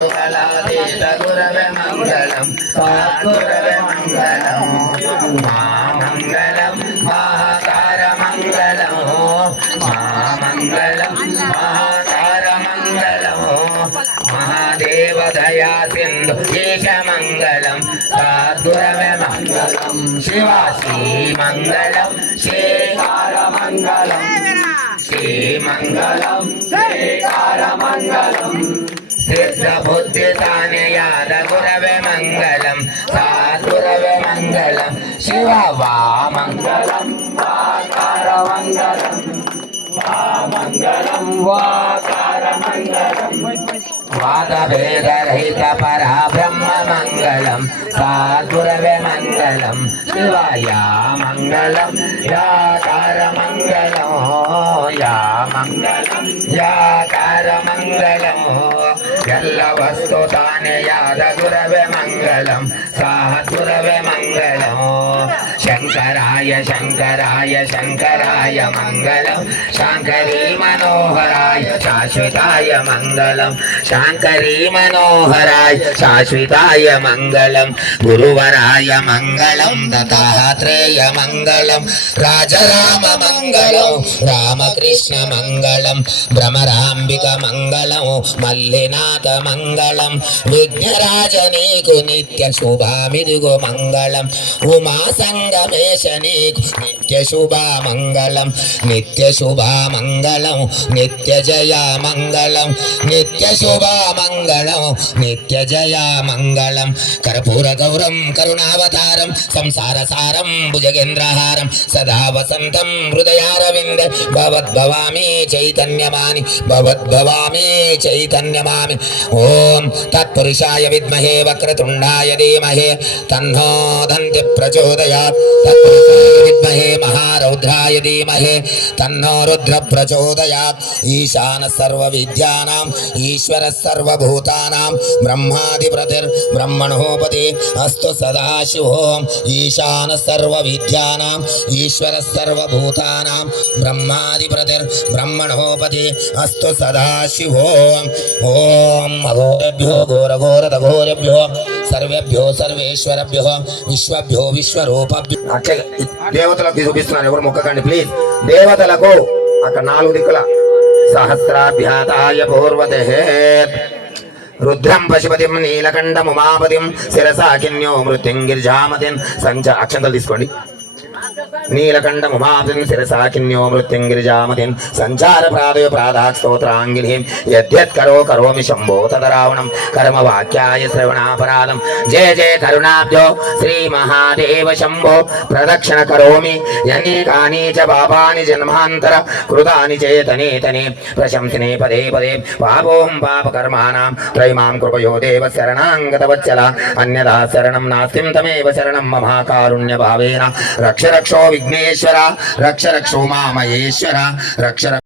गुरवे मंगलम सद्गुरवे मंगलम महामंगलम महाकार मंगलम महामंगलम महाकार मंगलम महादेव दया सिंधु ईश मंगलम सद्गुरवे मंगलम शिवा श्री मंगलम श्रीकार मंगलम श्री मंगलम श्रीकार मंगलम सिद्ध बुद्धि याद गुरवे मंगलम सद्गुरवे मंगलम शिवा वा मंगलम वाकार मंगलम वा मंगलम वाकार मंगलम वाद भेद रहित परा ब्रह्म मंगलम सद्गुरवे मंगलम शिवाया मंगलम याकार मंगलम या मंगलम याकार मंगलम ಎಲ್ಲ ವಸ್ತು ತಾನೇ ಯಾದ ಗುರವೆ ಮಂಗಲಂ ಸದ್ಗುರವೆ ಮಂಗಲಂ ಶಂಕರಾಯ ಶಂಕರಾಯ ಶಂಕರಾಯ ಮಂಗಲಂ ಶಾಂಕರಿ ಮನೋಹರಾಯ ಶಾಶ್ವತಾಯ ಮಂಗಲಂ ಶಾಂಕರಿ ಮನೋಹರಾಯ ಶಾಶ್ವತಾಯ ಮಂಗಲಂ ಗುರುವರಾಯ ಮಂಗಲಂ ದತ್ತಾತ್ರೇಯ ಮಂಗಲಂ ರಾಜರಾಮ ಮಂಗಲಂ ರಾಮಕೃಷ್ಣ ಮಂಗಲಂ ಭ್ರಮರಾಂಬಿಕ ಮಂಗಲಂ మల్లినాథ మంగళం విఘ్నరాజనీకు నిత్య శుభమిదుగు మంగళం ఉమా సంగమేశ నీకు నిత్య శుభ మంగళం నిత్య శుభ మంగళం నిత్య జయ మంగళం నిత్య శుభ మంగళం నిత్య జయ మంగళం కర్పూర గౌరం కరుణావతారం సంసార సారం భుజగేంద్రహారం సదా వసంతం హృదయారవింద భవద్భవామి చైతన్యమాని భవద్భవామి చైతన్యమామి ఓం తత్పురుషాయ విద్మహే వక్రతుండాయ ధీమహి తన్నో దంతి ప్రచోదయాత్ తత్పురుషాయ విద్మహే మహారౌద్రాయ ధీమహి తన్నో రుద్ర ప్రచోదయాత్ ఈశాన సర్వ విద్యానాం ఈశ్వర సర్వభూతానాం బ్రహ్మాధిపతిర్ బ్రహ్మణోపతి అస్తు సదాశివోం ఈశాన సర్వ విద్యానాం ఈశ్వర సర్వభూతానాం బ్రహ్మాధిపతిర్ బ్రహ్మణోపతి అస్తు సదాశివోం ఓం అఘోరేభ్యో ఘోరఘోరతఘోరేభ్యో సర్వేభ్యో సర్వేశ్వరభ్యో విశ్వభ్యో విశ్వరూపభ్యో. దేవతలకు చూపిస్తున్నాను, ఎవరు మొక్కకండి ప్లీజ్. దేవతలకు అక్కడ 4 దిక్కుల సహస్రాభ్యాతాయ పూర్వతే రుద్రం పశుపతిం నీలకంఠం ఉమాపతిం శిరసాకిన్యో మృత్యుంగిర్జామతిం అక్షంతలు తీసుకోండి. నీలకంఠం ఉమాపతిం శిరసాకిన్యో మృత్యుంగిర్జామతిం సంచార ప్రాదయ ప్రాదాత్ స్తోత్రాంగినీం యద్యత్ కరోమి శంభో తదరావణం కర్మ వాక్యాయ శ్రవణాపరాధం జయ జయ కరుణాభ్యో శ్రీ మహాదేవ శంభో ప్రదక్షిణ కరోమి యనీకాని చ పాపాని జన్మాంతర కృతాని చేతనేతనే ప్రశంసినే పదే పదే పాపోహం పాపకర్మాణం త్రైమాం కృపయో దేవ శరణాంగతవత్సల అన్యదా శరణం నాస్తిం తమేవ శరణం మహాకారుణ్య భావేన రక్ష రక్షో విఘ్నేశ్వర రక్ష రక్షో మామయేశ్వర రక్ష